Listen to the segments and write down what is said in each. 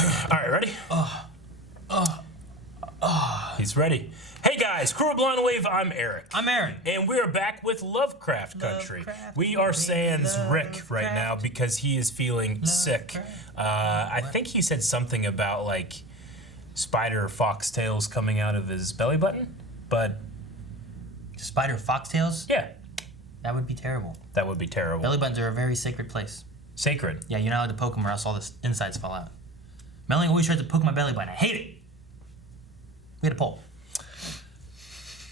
Alright, ready? He's ready. Hey guys, Crew of Blonde Wave, I'm Eric. I'm Aaron. And we are back with Lovecraft Country. We are sans Rick right now because he is feeling sick. I think he said something about like spider foxtails coming out of his belly button, but... Spider foxtails? Yeah. That would be terrible. That would be terrible. Belly buttons are a very sacred place. Sacred? Yeah, you're not allowed to poke them or else all the insides fall out. Melanie always tries to poke my belly button. I hate it. We had a poll.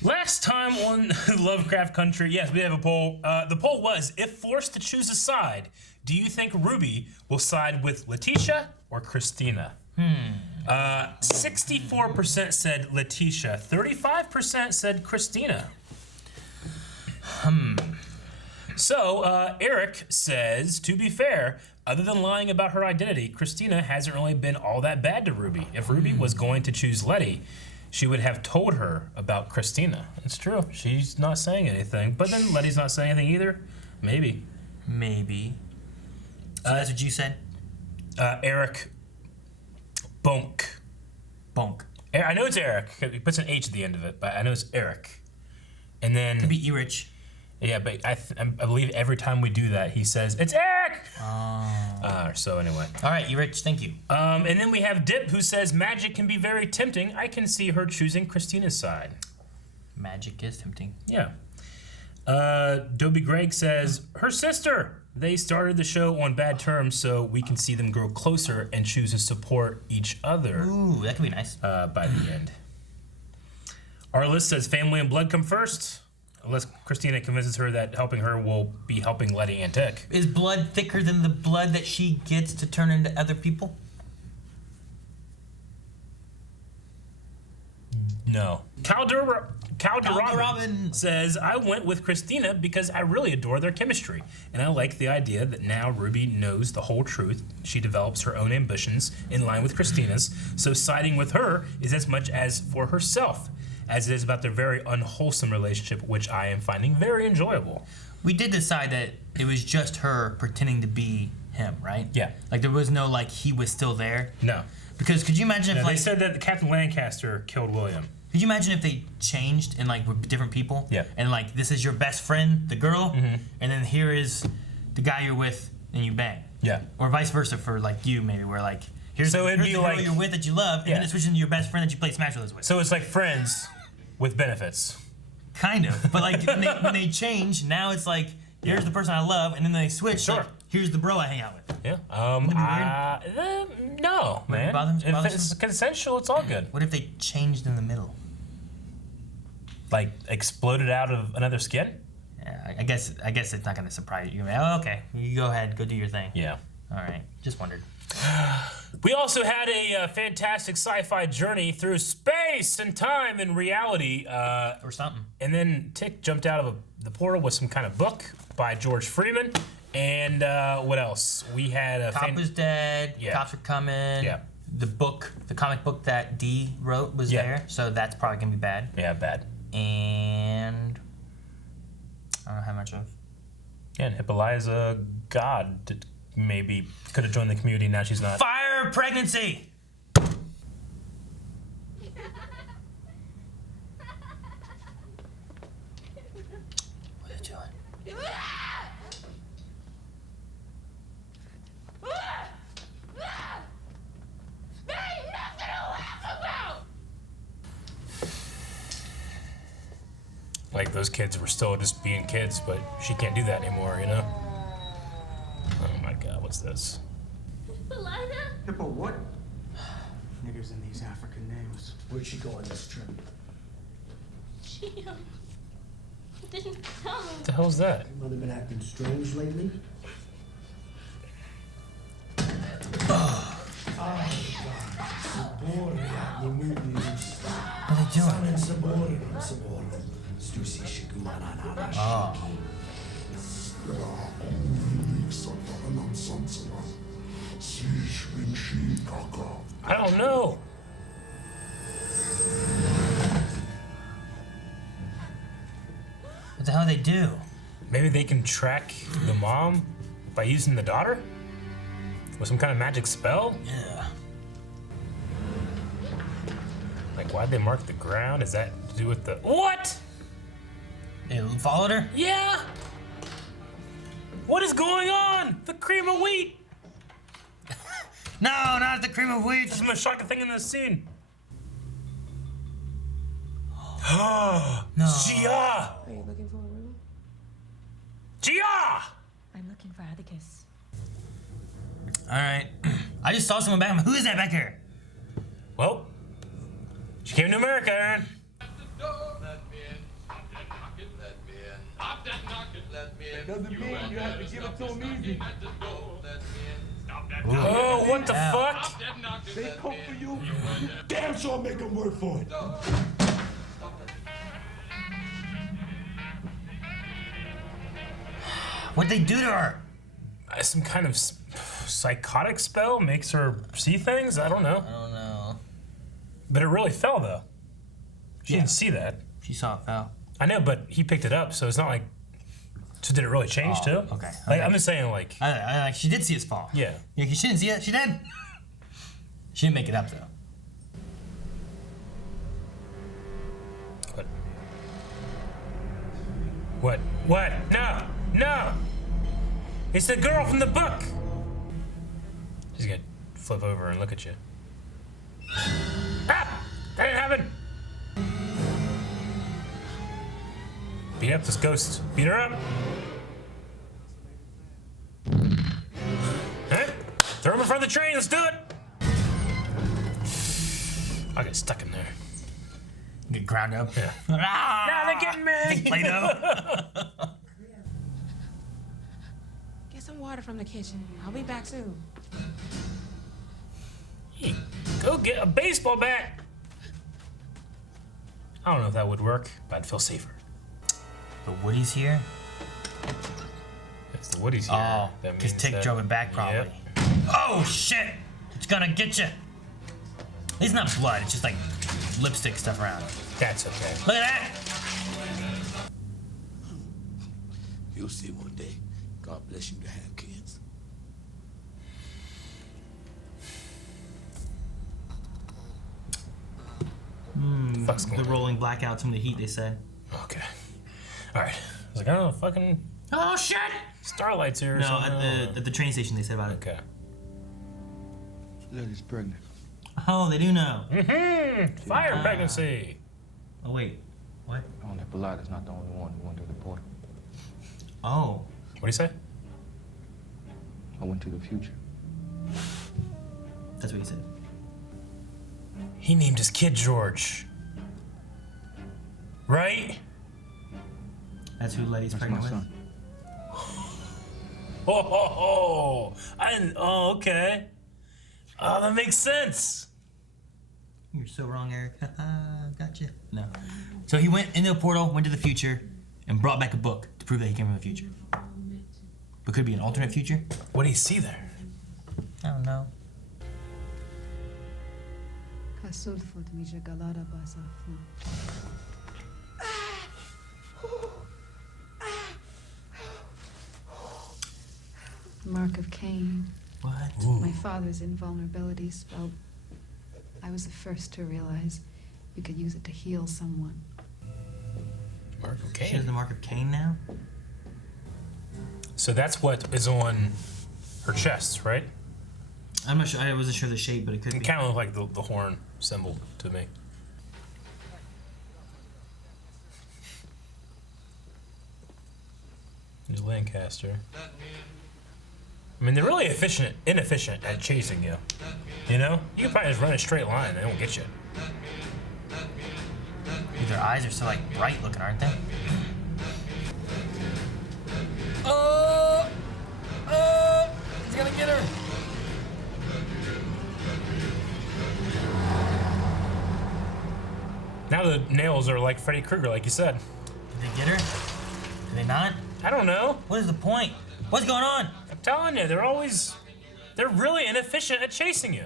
Last time on Lovecraft Country, yes, we have a poll. The poll was, if forced to choose a side, do you think Ruby will side with Letitia or Christina? 64% said Letitia, 35% said Christina. So, Eric says, to be fair, other than lying about her identity, Christina hasn't really been all that bad to Ruby. If Ruby was going to choose Letty, she would have told her about Christina. It's true. She's not saying anything. But then Letty's not saying anything either. Maybe. Maybe. So that's what you said? Eric Bonk. Bonk. I know it's Eric. He puts an H at the end of it, but I know it's Eric. And then... Could be Erich. Yeah, but I believe every time we do that, he says, it's Eric! So anyway. All right, Erich, thank you. And then we have Dip, who says, magic can be very tempting. I can see her choosing Christina's side. Magic is tempting. Yeah. Dobie Greg says, her sister. They started the show on bad terms, so we can see them grow closer and choose to support each other. Ooh, that could be nice. By the end. Our list says family and blood come first. Unless Christina convinces her that helping her will be helping Letty and Tick. Is blood thicker than the blood that she gets to turn into other people? No. Calderabin says, I went with Christina because I really adore their chemistry. And I like the idea that now Ruby knows the whole truth. She develops her own ambitions in line with Christina's. So siding with her is as much as for herself as it is about their very unwholesome relationship, which I am finding very enjoyable. We did decide that it was just her pretending to be him, right? Yeah. Like there was no like he was still there. No. Because could you imagine if like they said that Captain Lancaster killed William. Could you imagine if they changed and like were different people? Yeah. And like this is your best friend, the girl, and then here is the guy you're with and you bang. Yeah. Or vice versa for like you maybe where like here's the girl you're with that you love, and then it switches into your best friend that you play Smash Brothers with. So it's like Friends with benefits. Kind of. But like when they change, now it's like here's the person I love, and then they switch. Sure. Like, here's the bro I hang out with. Yeah. No, man. If it's consensual, it's all good. What if they changed in the middle? Like exploded out of another skin? Yeah, I guess it's not gonna surprise you. Oh, okay. You go ahead, go do your thing. Yeah. All right. Just wondered. We also had a fantastic sci-fi journey through space and time and reality. Or something. And then Tick jumped out of the portal with some kind of book by George Freeman. And what else? We had a... Cop was dead. Yeah. Cops are coming. Yeah. The comic book that Dee wrote was there. So that's probably going to be bad. Yeah, bad. And... I don't know how much of... Yeah, and Hippolyta's a god. Maybe could have joined the community, now she's not. Fire pregnancy! What are you doing? Like those kids were still just being kids, but she can't do that anymore, you know? Oh my god, what's this? Hippo what? Niggers in these African names. Where'd she go on this trip? She didn't tell me. What the hell's that? Your mother been acting strange lately? What are they doing? I don't know. What the hell do they do? Maybe they can track the mom by using the daughter? With some kind of magic spell? Yeah. Like, why'd they mark the ground? Is that to do with the... What? It followed her? Yeah! What is going on? The cream of wheat! No, not the cream of wheat. This is the most shocking thing in this scene. No. Gia! Are you looking for a room? Gia! I'm looking for Atticus. Alright. I just saw someone back. Who is that back here? Well, she came to America, Aaron. Doesn't mean you have to give it to him easy. Oh, what the fuck? They come for you. Damn sure make them work for it. What'd they do to her? Some kind of psychotic spell makes her see things? I don't know. I don't know. But it really fell, though. She Yeah. didn't see that. She saw it fell. I know, but he picked it up, so it's not like... So did it really change, too? Okay. Like, I'm just saying, like... I she did see us fall. Yeah. Yeah, 'cause she didn't see it. She did. She didn't make it up, though. What? What? No! No! It's the girl from the book! She's gonna flip over and look at you. Ah! That didn't happen! Beat up this ghost. Beat her up! Huh? Throw him in front of the train, let's do it! I get stuck in there. Get ground up. Yeah. Ah! Now they're getting me! Play-Doh. Get some water from the kitchen. I'll be back soon. Hey, go get a baseball bat! I don't know if that would work, but I'd feel safer. The Woody's here? If the Woody's here, Oh, that because means Tick that- drove it back probably. Yep. Oh, shit! It's gonna get you. It's not blood, it's just like lipstick stuff around. That's okay. Look at that! You'll see one day. God bless you to have kids. Fuck's going The on? rolling blackouts from the heat, they said. Okay. Alright. I was like, oh, fucking Oh, shit! starlights here or No, something. at the train station they said about it. Okay. Lady's pregnant. Oh, they do know. Fire pregnancy. Oh, wait. What? Only Polite is not the only one who went to the portal. Oh. What do you say? I went to the future. That's what he said. He named his kid George. Right? That's who Letty's That's pregnant my with? son. Oh, I didn't. Oh, okay. Oh, that makes sense. You're so wrong, Eric. Gotcha. No. So he went into a portal, went to the future, and brought back a book to prove that he came from the future. But could it be an alternate future? What do you see there? I don't know. Mark of Cain. What? My father's invulnerability spell. I was the first to realize you could use it to heal someone. Mark of She has Cain. the mark of Cain now? So that's what is on her chest, right? I'm not sure. I wasn't sure the shape, but it could It be. kind of looked like the horn symbol to me. There's Lancaster. I mean, they're really inefficient at chasing you. You know? You can probably just run a straight line and they won't get you. Their eyes are so like bright looking, aren't they? He's gonna get her. Now the nails are like Freddy Krueger, like you said. Did they get her? Did they not? I don't know. What is the point? What's going on? I'm telling you, they're really inefficient at chasing you.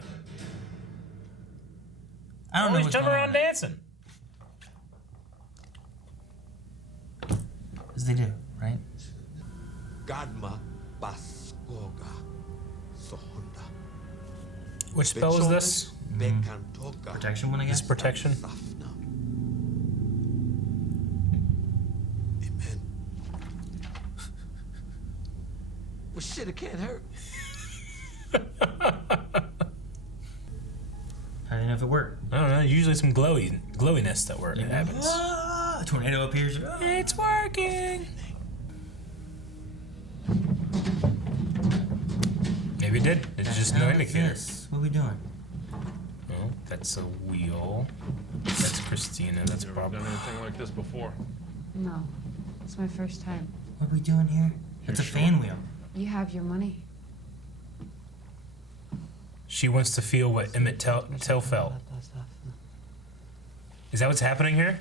I don't know Always what's jumping going around on. dancing. As they do, right? Gadma Baskoga Sohonda. Which spell is this? Protection one, I guess? This protection? Amen. Well, shit, it can't hurt. How do you know if it worked? I don't know. Usually some glowiness that works. It happens. A tornado appears. It's working. Maybe it did. It's just no indicator. This? What are we doing? Oh, that's a wheel. That's Christina. That's Never Bob. done anything like this before. No, it's my first time. What are we doing here? It's a fan wheel. You have your money. She wants to feel what Emmett Till felt. Is that what's happening here?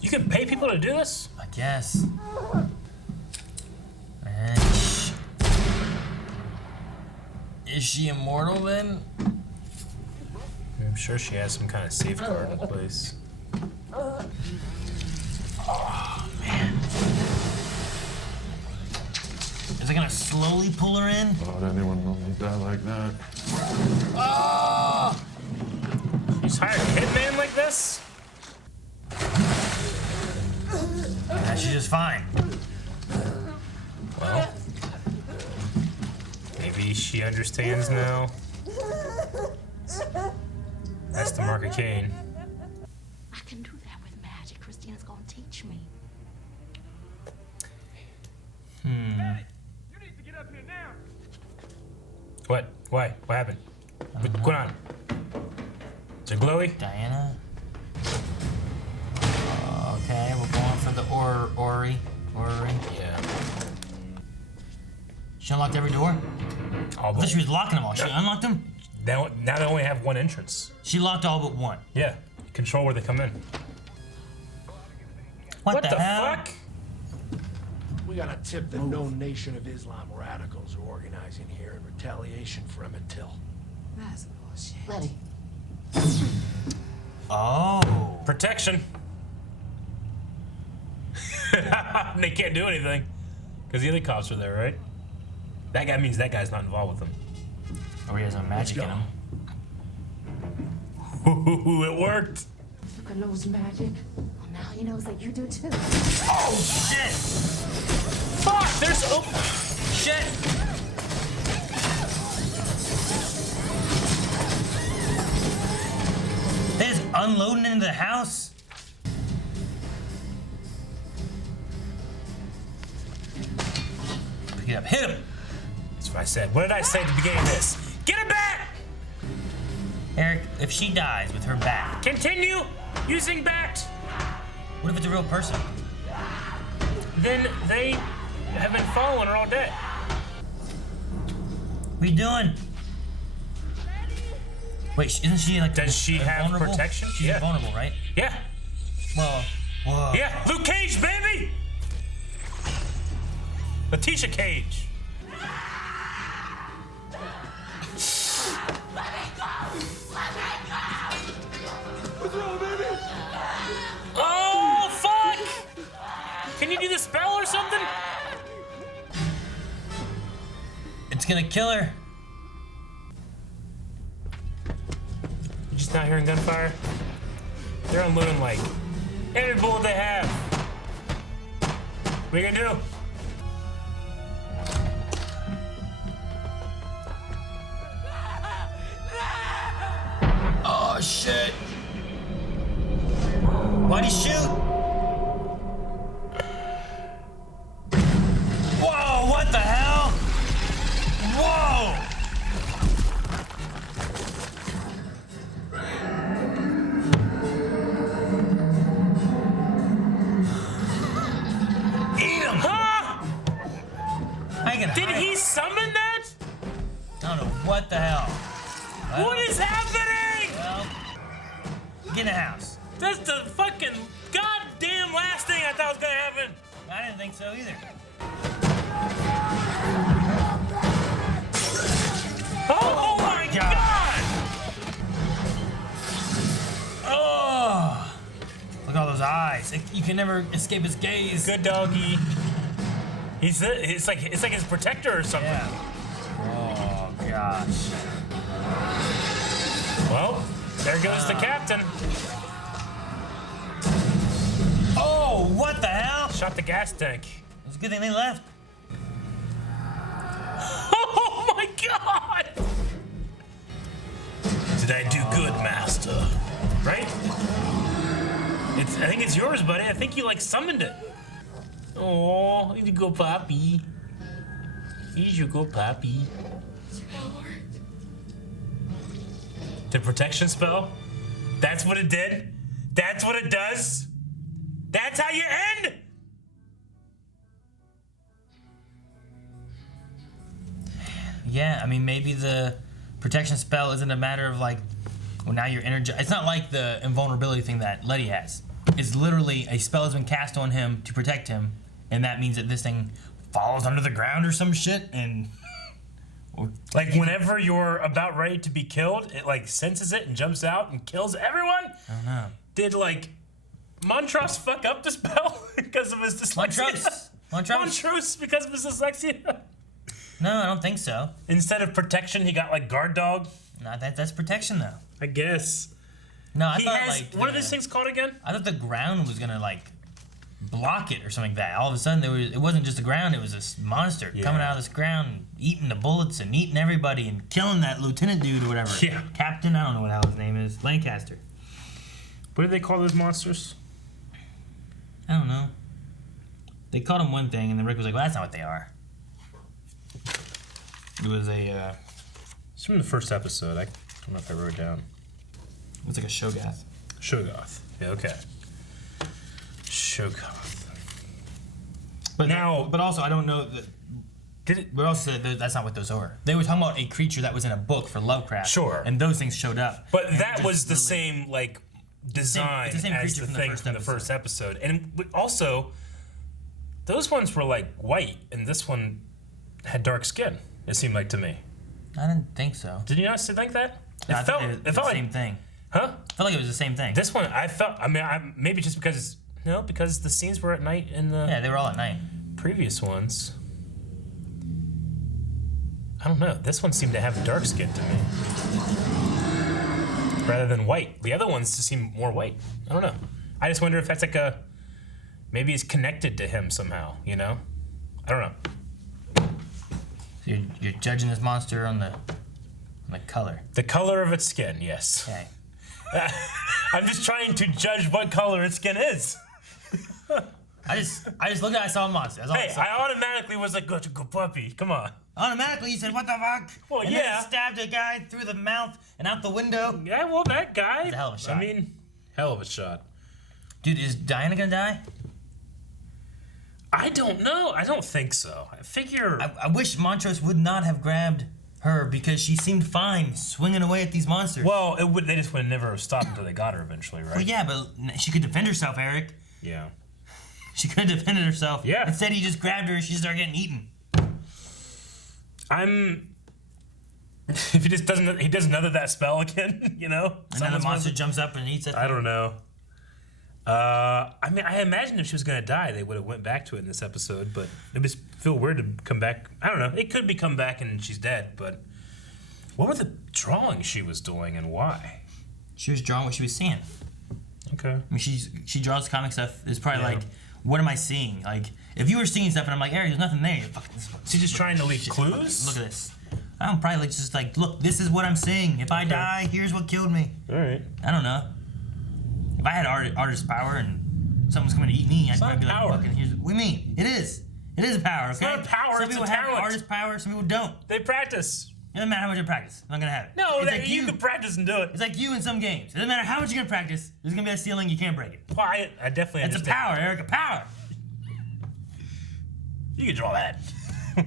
You can pay people to do this? I guess. Is she immortal then? I'm sure she has some kind of safeguard in place. Oh, man. Is it gonna slowly pull her in? Why would anyone let me die like that? Oh! She's hired a hitman like this? Yeah, she's just fine. Well, maybe she understands now. That's the mark of Cain. I can do that with magic. Christina's gonna teach me. What? Why? What happened? What's going on? Is it glowy? Diana? Okay, we're going for the Ori. Yeah. She unlocked every door? All I thought but she was locking them all. She unlocked them? now they only have one entrance. She locked all but one. Yeah. Control where they come in. What the hell? fuck? We got a tip that no Nation of Islam radicals are organizing here in retaliation for Emmett Till. That's bullshit. Letty. Oh. Protection. They can't do anything. Because the other cops are there, right? That guy means that guy's not involved with them. Or he has no magic in him. Ooh, it worked. Luca knows magic. Well, now he knows that you do too. Oh, shit! Fuck! There's Shit! They just unloading into the house? Pick it up. Hit him! That's what I said. What did I say at the beginning of this? Get it back! Eric, if she dies with her bat, Continue using bat. what if it's a real person? Then they have been fallen or all dead. What are you doing? Wait, isn't she like... Does she have invulnerable? protection? She's Yeah. invulnerable, right? Yeah. Well, whoa. Yeah. Luke Cage, baby! Letitia Cage. Oh, fuck! Can you do the spell or something? It's gonna kill her. You just not hearing gunfire? They're unloading like every bullet they have. What are you gonna do? Oh, shit. Why'd he shoot? Whoa, what the hell? Whoa! Eat him! Huh? I can Did hide. he summon that? I don't know what the hell. What is happening? Well, get in the house. That's the fucking goddamn last thing I thought was gonna happen. I didn't think so either. Oh my god! Oh! Look at all those eyes. You can never escape his gaze. Good doggy. It's like his protector or something. Yeah. Oh gosh. Well, there goes the captain. Oh, what the hell? Shot the gas tank. It's a good thing they left. Oh my god! Did I do good, master? Right? I think it's yours, buddy. I think you like summoned it. Oh, here you go, Poppy. Here you go, Poppy. The protection spell? That's what it did? That's what it does? That's how you end? Yeah, I mean, maybe the protection spell isn't a matter of like, well, now you're energized. It's not like the invulnerability thing that Letty has. It's literally a spell has been cast on him to protect him, and that means that this thing falls under the ground or some shit, and... Like whenever you're about ready to be killed, it like senses it and jumps out and kills everyone? I don't know. Did like Montrose fuck up the spell because of his dyslexia? Montrose because of his dyslexia? No, I don't think so. Instead of protection, he got like guard dog? No, that's protection though. I guess. No, I He thought has, like... what are these things called again? I thought the ground was gonna like block it or something like that. All of a sudden, it wasn't just the ground, it was this monster coming out of this ground, and eating the bullets and eating everybody and killing that lieutenant dude or whatever. Yeah. Captain, I don't know what the hell his name is. Lancaster. What do they call those monsters? I don't know. They called him one thing, and then Rick was like, well, that's not what they are. It was a, It's from the first episode. I don't know if I wrote it down. it was like a Shogath. Shogoth. Yeah, okay. Shogoth. But Now- but also, I don't know that... Did it? But also, that's not what those are. They were talking about a creature that was in a book for Lovecraft. Sure. And those things showed up. But And that just was the literally- same, like, design it's the same as creature the from the thing first from the first episode. And also, those ones were, like, white, and this one had dark skin, it seemed like to me. I didn't think so. Did you not think that? No, I It thought felt, it was it the felt same like, thing. huh? I felt like it was the same thing. This one, I felt, I mean, maybe just because, no, because the scenes were at night in the Yeah, they were all at night. previous ones. I don't know. This one seemed to have dark skin to me. Rather than white. The other ones just seem more white. I don't know. I just wonder if that's like a... Maybe it's connected to him somehow, you know? I don't know. So you're judging this monster on the color. The color of its skin, yes. Okay. I'm just trying to judge what color its skin is. I just looked at it, I saw a monster. That's all Hey, I saw. I automatically was like, good puppy. Come on. Automatically, you said, what the fuck? Well, and yeah. then it stabbed a guy through the mouth and out the window. Yeah, well, that guy. It's a hell of a shot. I mean, hell of a shot. Dude, is Diana gonna die? I don't know. I don't think so. I figure... I wish Montrose would not have grabbed her because she seemed fine swinging away at these monsters. Well, they just would never have stopped until they got her eventually, right? Well, yeah, but she could defend herself, Eric. Yeah. She could have defended herself. Yeah. Instead, he just grabbed her and she started getting eaten. If he just doesn't, he does another that spell again, you know? And then the monster jumps up and eats it. I don't know. I mean, I imagine if she was gonna die, they would have went back to it in this episode, but it just feel weird to come back. I don't know. It could be come back and she's dead, but what were the drawings she was doing and why? She was drawing what she was seeing. Okay. I mean, she draws comic stuff. It's probably Yeah. like, what am I seeing? Like, if you were seeing stuff and I'm like, Eric, there's nothing there. You're fucking. She's just trying to leave Shit, clues? Look at this. I'm probably like just like, look, this is what I'm seeing. If I die, here's what killed me. All right. I don't know. If I had artist power and someone's coming to eat me, I'd probably be like, power. fucking, here's what do you mean? It is. It is a power, okay? not a power, Some it's a people have talent. artist power, some people don't. They practice. It doesn't matter how much you practice. I'm not gonna have it. No, it's that, like you can practice and do it. It's like you in some games. It doesn't matter how much you're gonna practice. There's gonna be a ceiling, you can't break it. Well, I definitely It's a understand. power, Eric, a power. You can draw that.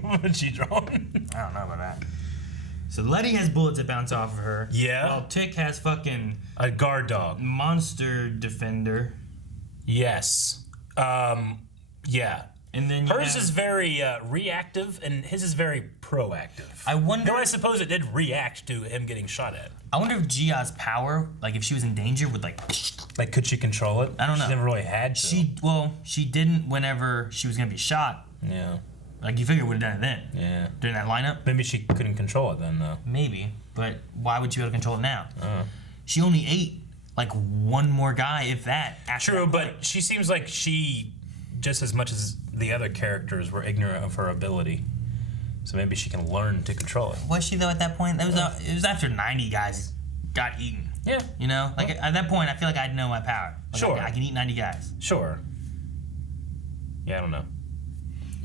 What's she drawing? I don't know about that. So Letty has bullets that bounce off of her. Yeah. While Tick has fucking A guard dog. monster defender. Yes. Yeah. And then hers is very reactive, and his is very proactive. I wonder. Though I suppose it did react to him getting shot at. I wonder if Gia's power, like if she was in danger, would like could she control it? I don't know. She never really had to. She didn't whenever she was gonna be shot. Yeah. Like you figure would have done it then. Yeah. During that lineup. Maybe she couldn't control it then though. Maybe, but why would you be able to control it now? She only ate like one more guy, if that. True, but she seems like she, just as much as the other characters, were ignorant of her ability. So maybe she can learn to control it. Was she though at that point? It was after 90 guys got eaten. Yeah. You know, like at that point, I feel like I'd know my power. Like, Sure. I can eat 90 guys. Sure. Yeah, I don't know.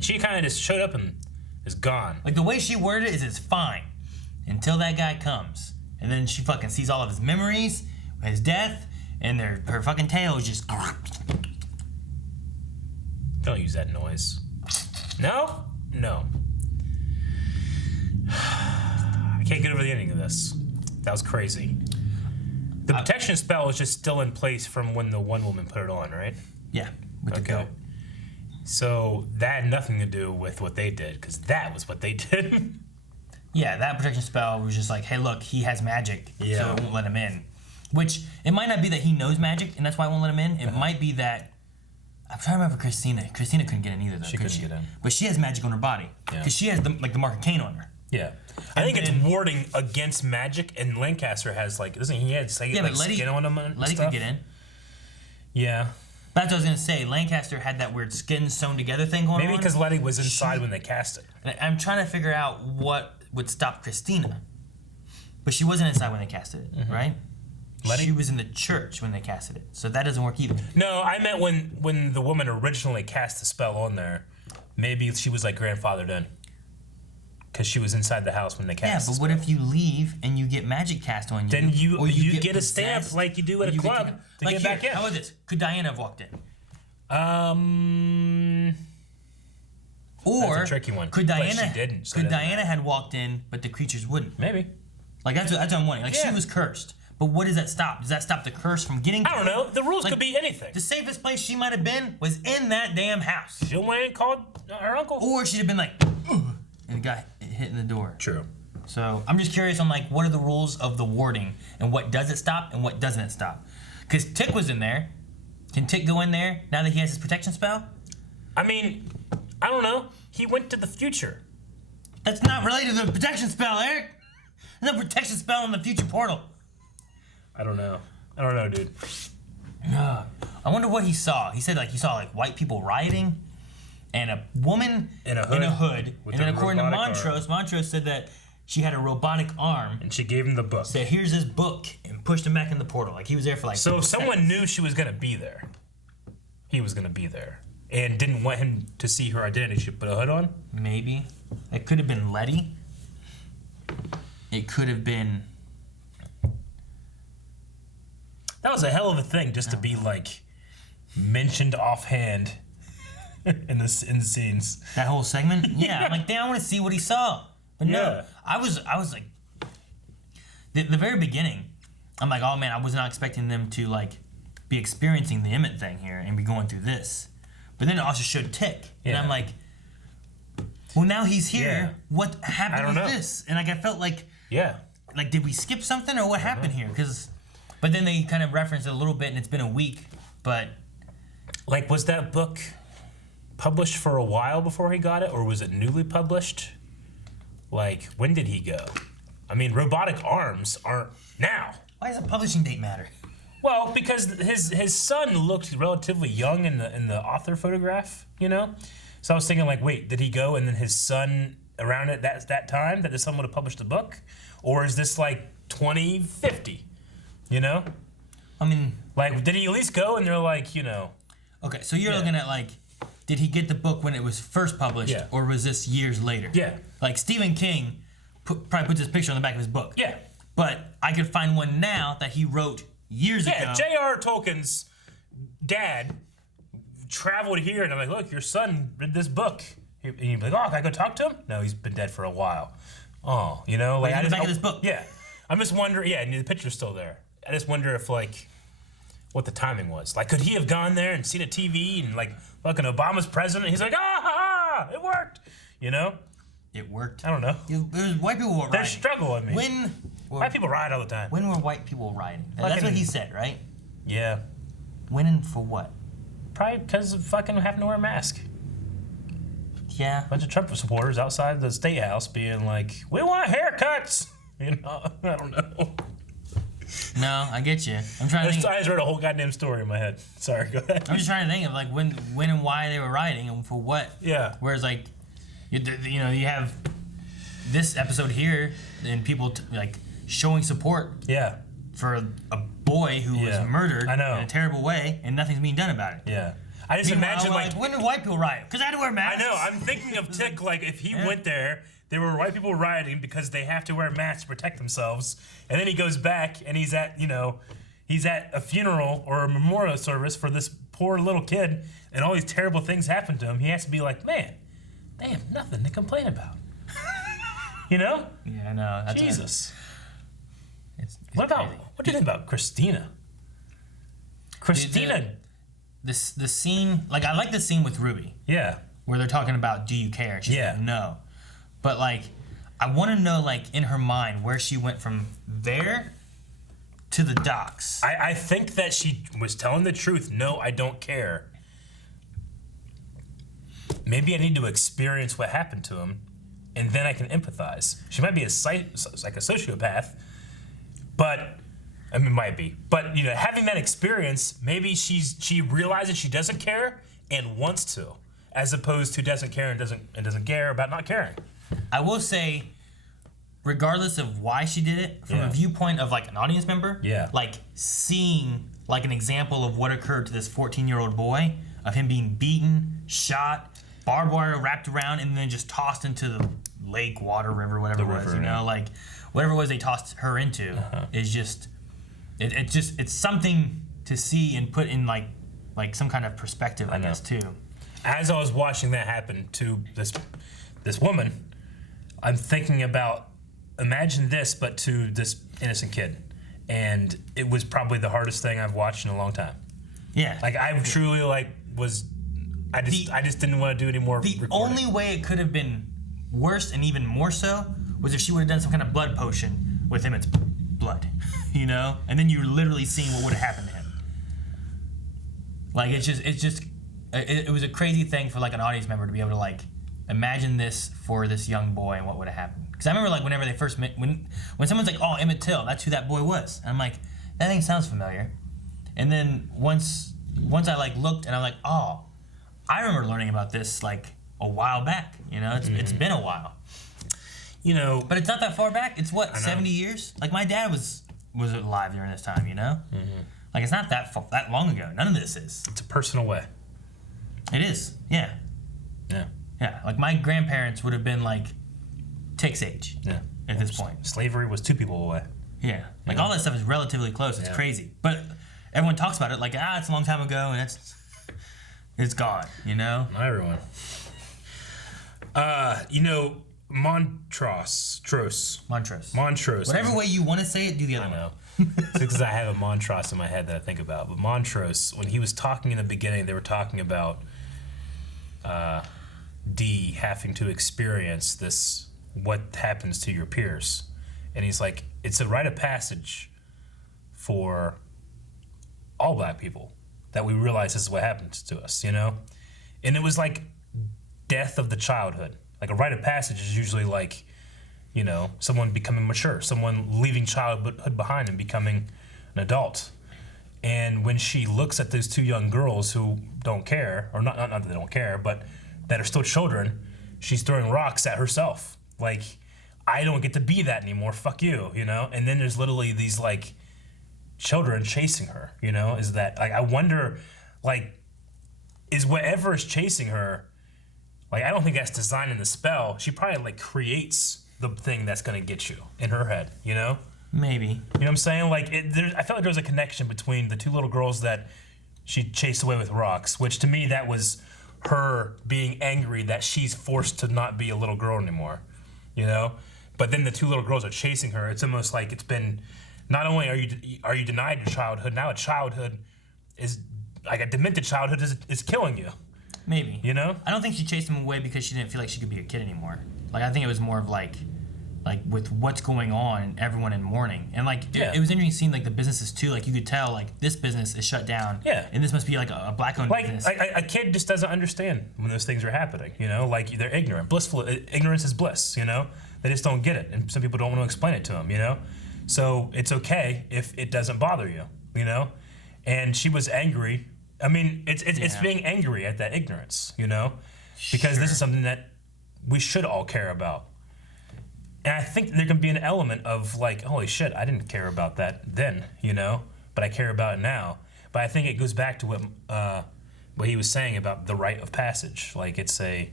She kind of just showed up and is gone. Like the way she worded it is, it's fine until that guy comes, and then she fucking sees all of his memories, his death, and her fucking tail is just. Don't use that noise. No? No. I can't get over the ending of this. That was crazy. The protection spell is just still in place from when the one woman put it on, right? Yeah, with the goat. So that had nothing to do with what they did, because that was what they did. Yeah, that protection spell was just like, hey, look, he has magic, so it won't let him in. Which, it might not be that he knows magic, and that's why it won't let him in. It might be that... I'm trying to remember Christina. Christina couldn't get in either, though. She couldn't get in. But she has magic on her body. Because she has, the mark of Cain on her. Yeah. I think it's warding against magic, and Lancaster has, like, doesn't he have skin on him and Letty stuff? could get in. Yeah. That's what I was going to say. Lancaster had that weird skin sewn together thing going on. Maybe because Letty was inside when they cast it. And I'm trying to figure out what would stop Christina. But she wasn't inside when they casted it, right? Letty? She was in the church when they casted it. So that doesn't work either. No, I meant when the woman originally cast the spell on there, maybe she was like grandfathered in. Because she was inside the house when they cast it. Yeah, but what if you leave and you get magic cast on you? Then you get a stamp like you do at a club to get back in. How about this? Could Diana have walked in? Or that's a tricky one. Could Diana? But she didn't. So could Diana had walked in, but the creatures wouldn't? Maybe. Like that's what I'm wondering. Like she was cursed, but what does that stop? Does that stop the curse from getting? I don't know. The rules could be anything. The safest place she might have been was in that damn house. She went and called her uncle. Or she'd have been like, ugh, and got hit in the door. True. So I'm just curious on like what are the rules of the warding and what does it stop and what doesn't it stop? Because Tick was in there. Can Tick go in there now that he has his protection spell? I mean, I don't know. He went to the future. That's not related to the protection spell, Eric. There's no protection spell in the future portal. I don't know. I don't know, dude. I wonder what he saw. He said like he saw like white people rioting and a woman in a hood. And then according to Montrose said that she had a robotic arm. And she gave him the book. Said, here's this book, and pushed him back in the portal. Like he was there for like. So if someone knew she was gonna be there, he was gonna be there, and didn't want him to see her identity. She put a hood on. Maybe it could have been Letty. It could have been. That was a hell of a thing just to be like mentioned offhand in the scenes. That whole segment. Yeah, I'm like, damn, I want to see what he saw. But no, I was like, the very beginning, I'm like, oh man, I was not expecting them to like be experiencing the Emmett thing here and be going through this. But then it also showed Tick, and I'm like, well, now he's here. Yeah. What happened with this? And like, I felt like, like, did we skip something or what happened here? But then they kind of referenced it a little bit, and it's been a week. But like, was that book published for a while before he got it, or was it newly published? Like, when did he go? I mean, robotic arms aren't now. Why does a publishing date matter? Well, because his son looked relatively young in the author photograph, you know? So I was thinking, like, wait, did he go and then his son around at that time that his son would have published a book? Or is this like 2050? You know? I mean, like, did he at least go and they're like, you know? Okay, so you're looking at like, did he get the book when it was first published, or was this years later? Yeah. Like Stephen King probably puts his picture on the back of his book. Yeah. But I could find one now that he wrote years ago. Yeah, J.R. Tolkien's dad traveled here, and I'm like, look, your son read this book. And you'd be like, oh, can I go talk to him? No, he's been dead for a while. Oh, you know? Like, in the back of this book. Yeah. I'm just wondering, and the picture's still there. I just wonder if, like, what the timing was. Like, could he have gone there and seen a TV and, like, fucking Obama's president? He's like, ha! It worked. You know? It worked. I don't know. It was white people were They rioting. struggle with me. White people riot all the time. When were white people rioting? That's what he said, right? Yeah. When and for what? Probably because of fucking having to wear a mask. Yeah. A bunch of Trump supporters outside the State House being like, we want haircuts. You know? I don't know. No, I get you. I'm trying to think. I just read a whole goddamn story in my head. Sorry, go ahead. I'm just trying to think of like when and why they were rioting and for what. Yeah. Whereas like, you have this episode here and people like showing support. Yeah. For a boy who was murdered in a terrible way and nothing's being done about it. Yeah. I just imagine like when did white people riot? Because I had to wear masks. I know. I'm thinking of Tick like if he went there. There were white people rioting because they have to wear masks to protect themselves, and then he goes back and he's at a funeral or a memorial service for this poor little kid, and all these terrible things happen to him. He has to be like, man, they have nothing to complain about. You know? Yeah, I know. That's Jesus. It's what do you think about Christina? The scene, like I like the scene with Ruby. Yeah. Where they're talking about, do you care? She's like, no. But like, I want to know like in her mind where she went from there to the docks. I think that she was telling the truth. No, I don't care. Maybe I need to experience what happened to him, and then I can empathize. She might be like a sociopath, but I mean, might be. But you know, having that experience, maybe she realizes she doesn't care and wants to, as opposed to doesn't care and doesn't care about not caring. I will say, regardless of why she did it, from a viewpoint of like an audience member, like seeing like an example of what occurred to this 14-year-old boy, of him being beaten, shot, barbed wire wrapped around, and then just tossed into the lake, water, river, whatever it was, you know, like whatever it was they tossed her into is just, it's something to see and put in like some kind of perspective, I guess, too. As I was watching that happen to this woman, I'm thinking about, imagine this, but to this innocent kid. And it was probably the hardest thing I've watched in a long time. Yeah. Like, I truly, like, I just didn't want to do any more recording. Only way it could have been worse and even more so was if she would have done some kind of blood potion with him. It's blood, you know? And then you're literally seeing what would have happened to him. Like, it was a crazy thing for, like, an audience member to be able to, like, imagine this for this young boy and what would have happened. Because I remember, like, whenever they first met, when someone's like, oh, Emmett Till, that's who that boy was. And I'm like, that thing sounds familiar. And then once I, like, looked and I'm like, oh, I remember learning about this, like, a while back. You know, it's been a while. You know. But it's not that far back. It's, what, 70 years? Like, my dad was alive during this time, you know? Mm-hmm. Like, it's not that long ago. None of this is. It's a personal way. It is, yeah. Yeah. Yeah, like my grandparents would have been like Tick's age at this point. Slavery was 2 people away. Yeah, like all that stuff is relatively close. It's crazy. But everyone talks about it like, it's a long time ago and it's gone, you know? Not everyone. You know, Montrose. Whatever way you want to say it, do the other way. It's because I have a Montrose in my head that I think about. But Montrose, when he was talking in the beginning, they were talking about D having to experience this, what happens to your peers. And he's like, it's a rite of passage for all black people that we realize this is what happens to us, you know? And it was like death of the childhood. Like a rite of passage is usually like, you know, someone becoming mature, someone leaving childhood behind and becoming an adult. And when she looks at those 2 young girls who don't care, or not that they don't care, but that are still children, she's throwing rocks at herself. Like, I don't get to be that anymore, fuck you, you know? And then there's literally these, like, children chasing her, you know? Is that, like, I wonder, like, is whatever is chasing her, like, I don't think that's designed in the spell. She probably, like, creates the thing that's gonna get you in her head, you know? Maybe. You know what I'm saying? Like, I felt like there was a connection between the 2 little girls that she chased away with rocks, which to me, that was her being angry that she's forced to not be a little girl anymore, you know? But then the 2 little girls are chasing her. It's almost like it's been, not only are you denied your childhood, now a childhood is, like a demented childhood is killing you. Maybe. You know? I don't think she chased him away because she didn't feel like she could be a kid anymore. Like, I think it was more of like with what's going on, everyone in mourning. And like, it was interesting seeing like the businesses too. Like, you could tell like this business is shut down. Yeah. And this must be like a black-owned business. Like, a kid just doesn't understand when those things are happening, you know? Like, they're ignorant. Ignorance is bliss, you know? They just don't get it. And some people don't want to explain it to them, you know? So it's okay if it doesn't bother you, you know? And she was angry. I mean, it's being angry at that ignorance, you know? Because this is something that we should all care about. And I think there can be an element of like, holy shit, I didn't care about that then, you know? But I care about it now. But I think it goes back to what he was saying about the rite of passage. Like, it's like...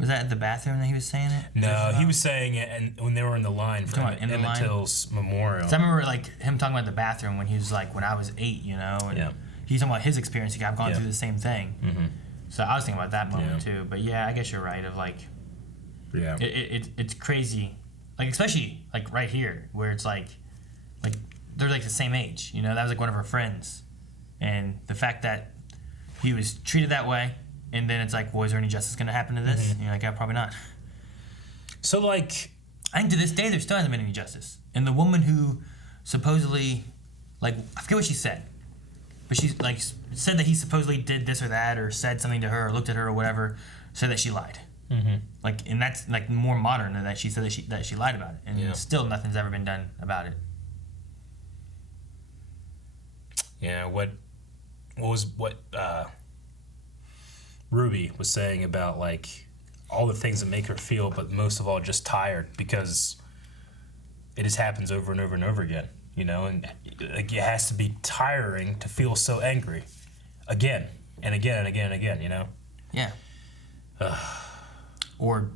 Was that at the bathroom that he was saying it? No, he was saying it and when they were in the line for Emmett Till's memorial. Because I remember like him talking about the bathroom when he was like, when I was 8, you know? And he's talking about his experience. I've gone through the same thing. Mm-hmm. So I was thinking about that moment too. But yeah, I guess you're right of like... Yeah. It's crazy. Like, especially like right here where it's like they're like the same age, you know? That was like one of her friends. And the fact that he was treated that way, and then it's like, well, is there any justice going to happen to this? And you're like, yeah, probably not. So, like... I think to this day, there still hasn't been any justice. And the woman who supposedly, like, I forget what she said, but she, like, said that he supposedly did this or that, or said something to her, or looked at her, or whatever, said that she lied. Mm-hmm. Like, and that's, like, more modern than that she said that she lied about it. And still nothing's ever been done about it. Yeah, what Ruby was saying about like all the things that make her feel, but most of all just tired because it just happens over and over and over again, you know, and like it has to be tiring to feel so angry again and again and again and again, you know. Yeah. Or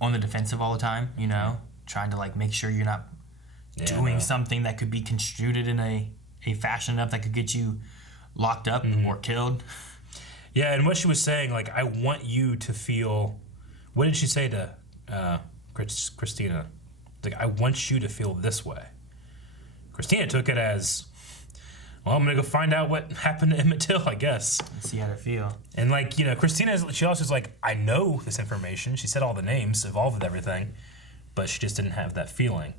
on the defensive all the time, you know, trying to like make sure you're not doing something that could be construed in a fashion enough that could get you locked up or killed. Yeah, and what she was saying, like, I want you to feel... What did she say to Christina? Like, I want you to feel this way. Christina took it as, well, I'm going to go find out what happened to Emmett Till, I guess. See how they feel. And, like, you know, she also is like, I know this information. She said all the names involved with everything, but she just didn't have that feeling.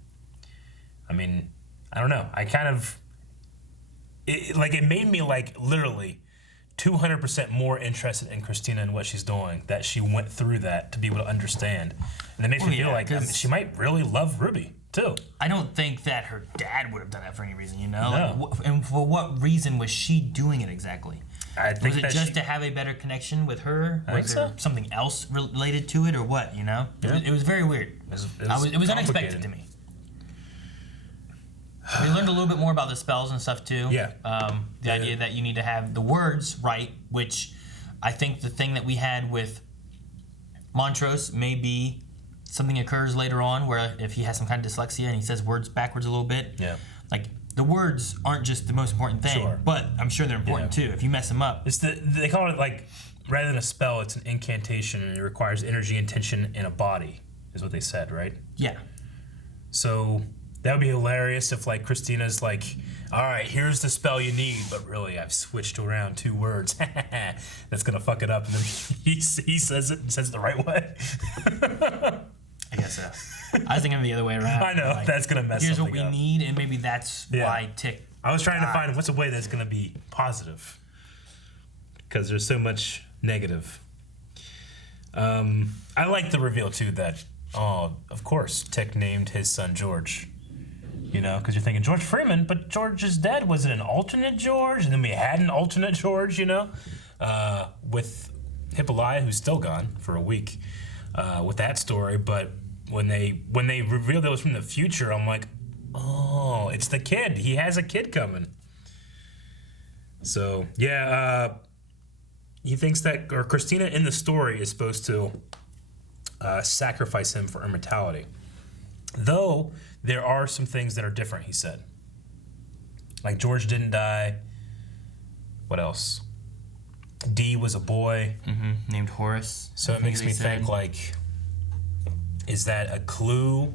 I mean, I don't know. I kind of... It made me, like, literally... 200% more interested in Christina and what she's doing, that she went through that to be able to understand. And it makes me feel like she might really love Ruby, too. I don't think that her dad would have done that for any reason, you know? No. Like, and for what reason was she doing it exactly? I think was it just to have a better connection with her? Was there something else related to it or what, you know? Yeah. It was very weird. It was unexpected to me. We learned a little bit more about the spells and stuff too. Yeah. The idea that you need to have the words right, which I think the thing that we had with Montrose may be something occurs later on where if he has some kind of dyslexia and he says words backwards a little bit. Yeah. Like the words aren't just the most important thing, but I'm sure they're important too. If you mess them up. They call it like, rather than a spell, it's an incantation and it requires energy and tension in a body, is what they said, right? Yeah. So... That would be hilarious if, like, Christina's like, all right, here's the spell you need, but really I've switched around 2 words. That's going to fuck it up. And then he says it and says it the right way. I guess so. I was thinking the other way around. I know, like, that's going to mess something up. Here's what we need, and maybe that's why Tick... I was trying to find what's a way that's going to be positive. Because there's so much negative. I like the reveal, too, that, of course, Tick named his son George. You know, because you're thinking George Freeman, but George's dad wasn't an alternate George, and then we had an alternate George, you know, with Hippolyta, who's still gone for a week, with that story. But when they revealed it was from the future, I'm like, oh, it's the kid. He has a kid coming. So yeah, he thinks that, or Christina in the story is supposed to sacrifice him for immortality, though. There are some things that are different, he said. Like George didn't die. What else? Dee was a boy. Named Horace. So it makes me think, like, is that a clue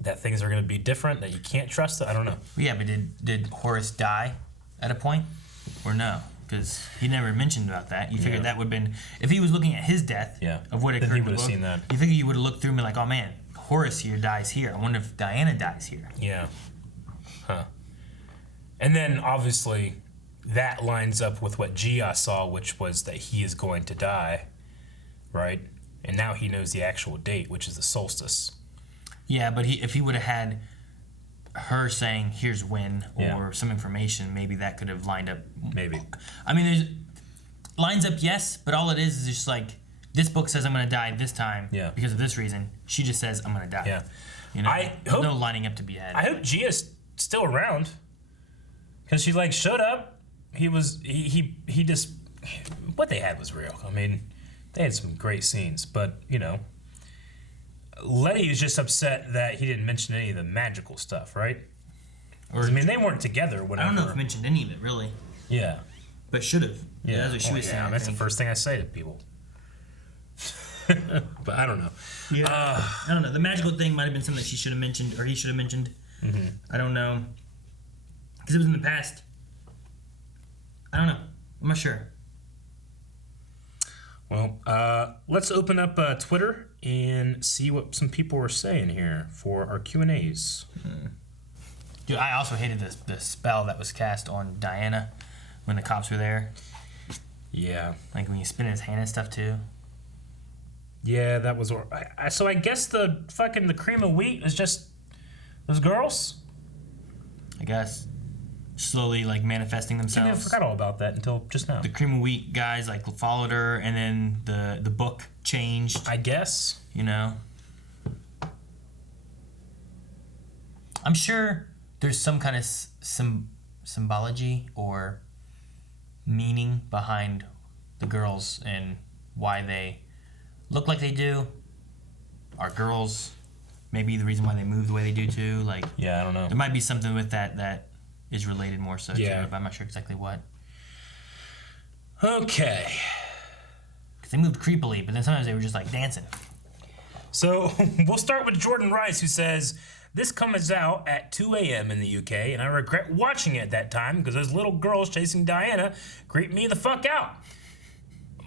that things are going to be different, that you can't trust it? I don't know. Yeah, but did Horace die at a point? or no? Because he never mentioned about that. You figured Yeah. that would have been, if he was looking at his death of what Then occurred he in the would've book, seen that. you figure you would have looked through and been like, oh man, Horace here dies here. I wonder if Diana dies here. Yeah. Huh. And then obviously that lines up with what Gia saw, which was that he is going to die, right? And now he knows the actual date, which is the solstice. Yeah, but if he would have had her saying, here's when, or Yeah. some information, maybe that could have lined up. Maybe. I mean, there's lines up, yes, but all it is just like, this book says I'm going to die this time because of this reason. She just says I'm going to die. Yeah. You know, I there's hope- no lining up to be had. I hope Gia's still around. Because she, like, showed up. He just... What they had was real. I mean, they had some great scenes. But, you know... Letty was just upset that he didn't mention any of the magical stuff, right? Or, I mean, they weren't together whenever... I don't know if he mentioned any of it, really. Yeah. But should have. Yeah, That's what she was saying. That's the first thing I say to people. But I don't know. Yeah. I don't know. The magical thing might have been something that she should have mentioned, or he should have mentioned. Mm-hmm. I don't know. Because it was in the past. I don't know. I'm not sure. Well, let's open up Twitter and see what some people are saying here for our Q&As. Dude, I also hated the spell that was cast on Diana when the cops were there. Yeah. Like when you spin his hand and stuff too. Yeah, that was... So I guess the cream of wheat is just those girls? I guess. Slowly like manifesting I themselves. forgot all about that until just now. The cream of wheat guys like followed her, and then the book changed. I guess. You know? I'm sure there's some kind of symbology or meaning behind the girls and why they look like they do. Are girls maybe the reason why they move the way they do too? Like, yeah, I don't know. There might be something with that is related more so to Yeah. it, but I'm not sure exactly what. Okay. Because they moved creepily, but then sometimes they were just like dancing. So we'll start with Jordan Rice, who says, this comes out at 2 a.m. in the UK, and I regret watching it at that time because those little girls chasing Diana creeped me the fuck out.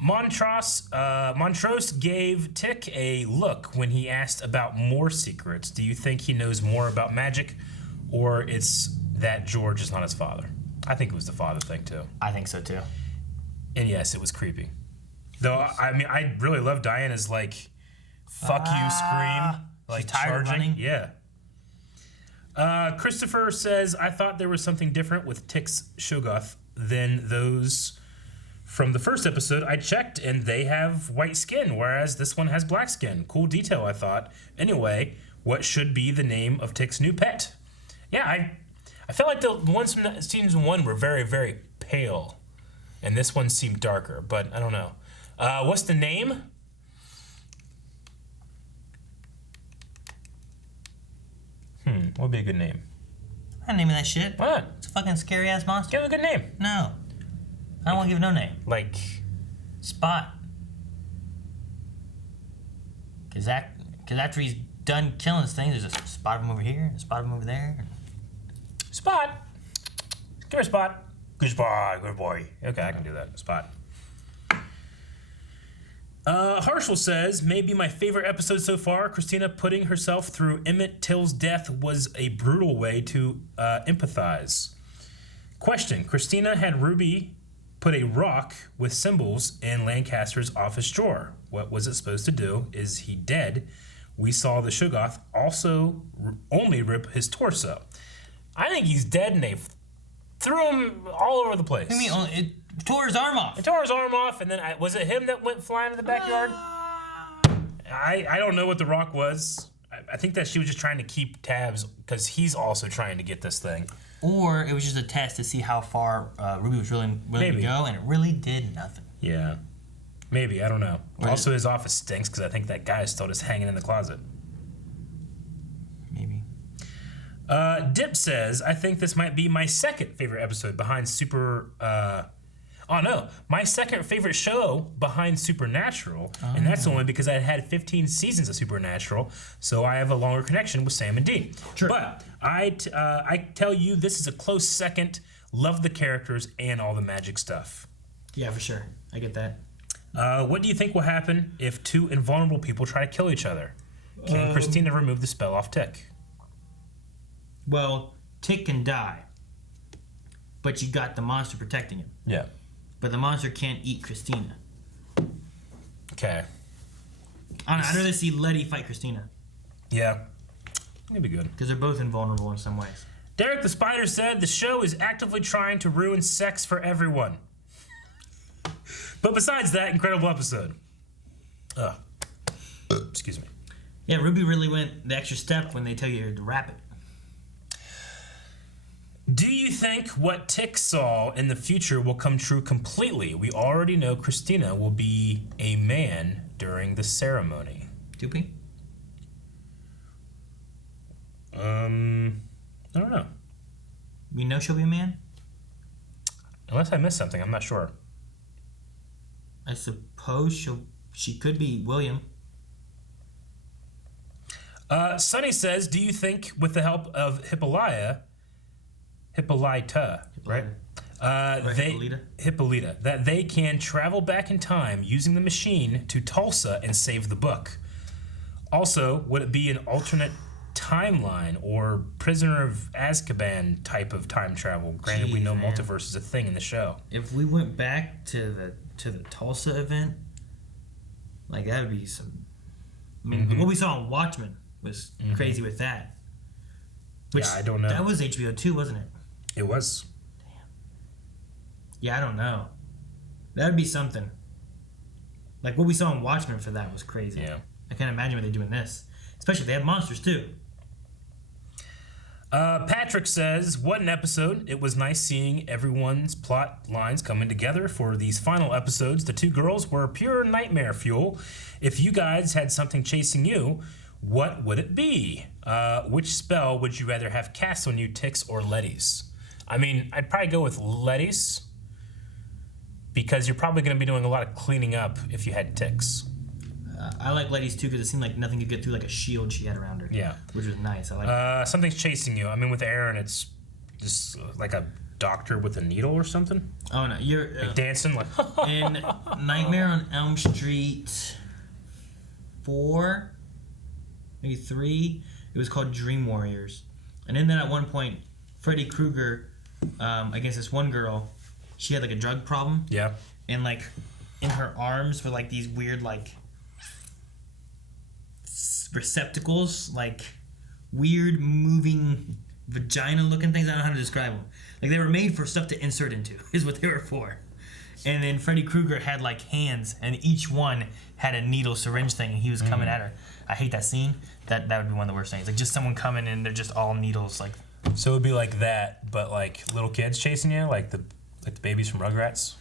Montrose gave Tick a look when he asked about more secrets. Do you think he knows more about magic, or it's that George is not his father? I think it was the father thing, too. I think so, too. And yes, it was creepy. Though, I mean, I really love Diana's, like, fuck you scream. Like, she's tired of charging. running? Yeah. Christopher says, I thought there was something different with Tick's Shoggoth than those from the first episode. I checked, and they have white skin, whereas this one has black skin. Cool detail, I thought. Anyway, what should be the name of Tick's new pet? Yeah, I felt like the ones from season 1 were very, very pale, and this one seemed darker, but I don't know. What's the name? What would be a good name? I'm not naming that shit. What? It's a fucking scary ass monster. Give it a good name. No. I don't want to give it no name. Like... Spot. Because after he's done killing things, there's a spot of him over here, and a spot of him over there. Spot. Give her a spot. Good spot. Good boy. Okay, I can do that. Spot. Harshal says, maybe my favorite episode so far, Christina putting herself through Emmett Till's death was a brutal way to empathize. Question. Christina had Ruby put a rock with symbols in Lancaster's office drawer. What was it supposed to do? Is he dead? We saw the Shoggoth also only rip his torso. I think he's dead, and they threw him all over the place. What do you mean? It tore his arm off. It tore his arm off, and then was it him that went flying in the backyard? I don't know what the rock was. I think that she was just trying to keep tabs because he's also trying to get this thing. Or it was just a test to see how far Ruby was really willing to go, and it really did nothing. Yeah. Maybe, I don't know. Also, his office stinks because I think that guy is still just hanging in the closet. Maybe. Dip says, I think this might be my second favorite episode behind my second favorite show behind Supernatural, and that's only because I had 15 seasons of Supernatural, so I have a longer connection with Sam and Dean. Sure. But I tell you, this is a close second. Love the characters and all the magic stuff. Yeah, for sure. I get that. What do you think will happen if two invulnerable people try to kill each other? Can Christina remove the spell off Tick? Well, Tick can die, but you got the monster protecting him. Yeah. But the monster can't eat Christina. Okay. I'd rather see Letty fight Christina. Yeah. That'd be good. Because they're both invulnerable in some ways. Derek the Spider said the show is actively trying to ruin sex for everyone. But besides that, incredible episode. Excuse me. Yeah, Ruby really went the extra step when they tell you to wrap it. Do you think what Tick saw in the future will come true completely? We already know Christina will be a man during the ceremony. Doopy? I don't know. We know she'll be a man? Unless I missed something, I'm not sure. I suppose she could be William. Sonny says, do you think with the help of Hippolyta, right? Hippolyta, that they can travel back in time using the machine to Tulsa and save the book? Also, would it be an alternate timeline or Prisoner of Azkaban type of time travel? Granted, we know multiverse is a thing in the show. If we went back to the Tulsa event, like that would be some. I mean, what we saw on Watchmen was crazy with that. Which, yeah, I don't know. That was HBO too, wasn't it? It was. Damn. Yeah, I don't know. That would be something. Like what we saw on Watchmen for that was crazy. Yeah. I can't imagine what they're doing this. Especially if they have monsters too. Patrick says, what an episode. It was nice seeing everyone's plot lines coming together for these final episodes. The two girls were pure nightmare fuel. If you guys had something chasing you, what would it be? Which spell would you rather have cast on you, Tick's or Letty's? I mean, I'd probably go with Letty's because you're probably going to be doing a lot of cleaning up if you had Tick's. I like Letty's too because it seemed like nothing could get through like a shield she had around her. Yeah. Which was nice. I like something's chasing you. I mean, with Aaron, it's just like a doctor with a needle or something. Oh, no. You're like dancing like... in Nightmare on Elm Street 4, maybe 3, it was called Dream Warriors. And in that at one point, Freddy Krueger, against this one girl, she had like a drug problem. Yeah. And like in her arms were like these weird like receptacles, like weird moving vagina looking things. I don't know how to describe them. Like they were made for stuff to insert into is what they were for. And then Freddy Krueger had like hands and each one had a needle syringe thing and he was coming at her. I hate that scene. That would be one of the worst things. Like just someone coming and they're just all needles like. So it would be like that, but like little kids chasing you, like the babies from Rugrats.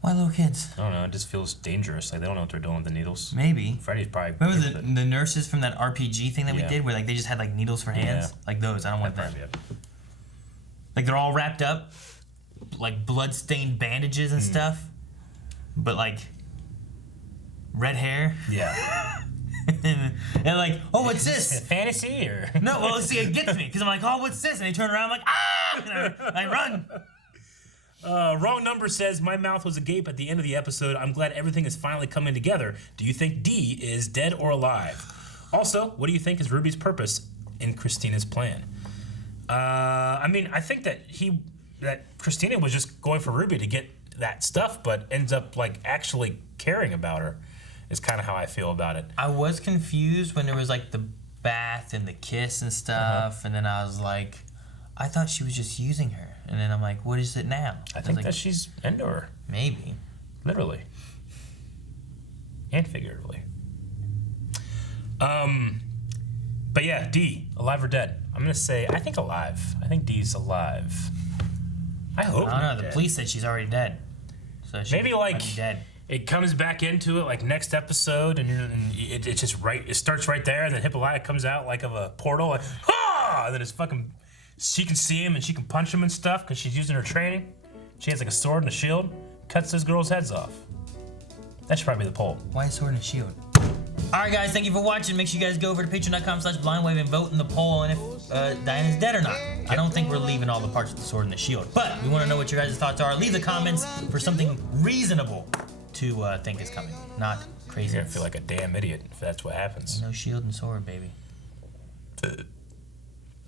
Why little kids? I don't know. It just feels dangerous. Like they don't know what they're doing with the needles. Maybe. Freddy's probably. Remember the nurses from that RPG thing that we did, where like they just had like needles for hands, like those. I don't want that. Like they're all wrapped up, like blood-stained bandages and stuff, but like red hair. Yeah. And like, oh, what's this? Fantasy or no? Well, see, it gets me because I'm like, oh, what's this? And they turn around, I'm like, ah! And I run. Wrong Number says, my mouth was agape at the end of the episode. I'm glad everything is finally coming together. Do you think Dee is dead or alive? Also, what do you think is Ruby's purpose in Christina's plan? I mean, I think that Christina was just going for Ruby to get that stuff, but ends up like actually caring about her is kind of how I feel about it. I was confused when there was like the bath and the kiss and stuff, and then I was like, I thought she was just using her. And then I'm like, what is it now? I think that she's into her. Maybe. Literally. And figuratively. But yeah, Dee, alive or dead? I'm going to say, I think alive. I think Dee's alive. I hope I don't know. The police said she's already dead. So she maybe like dead. It comes back into it like next episode and it's just right. It starts right there and then Hippolyta comes out like of a portal. Like, ah! And then it's fucking... She can see him and she can punch him and stuff because she's using her training. She has like a sword and a shield. Cuts those girls' heads off. That should probably be the poll. Why a sword and a shield? Alright guys, thank you for watching. Make sure you guys go over to patreon.com/blindwave and vote in the poll. And if Diana's dead or not. I don't think we're leaving all the parts of the sword and the shield, but we want to know what your guys' thoughts are. Leave the comments for something reasonable to think is coming, not crazy. You're gonna feel like a damn idiot if that's what happens. No shield and sword, baby.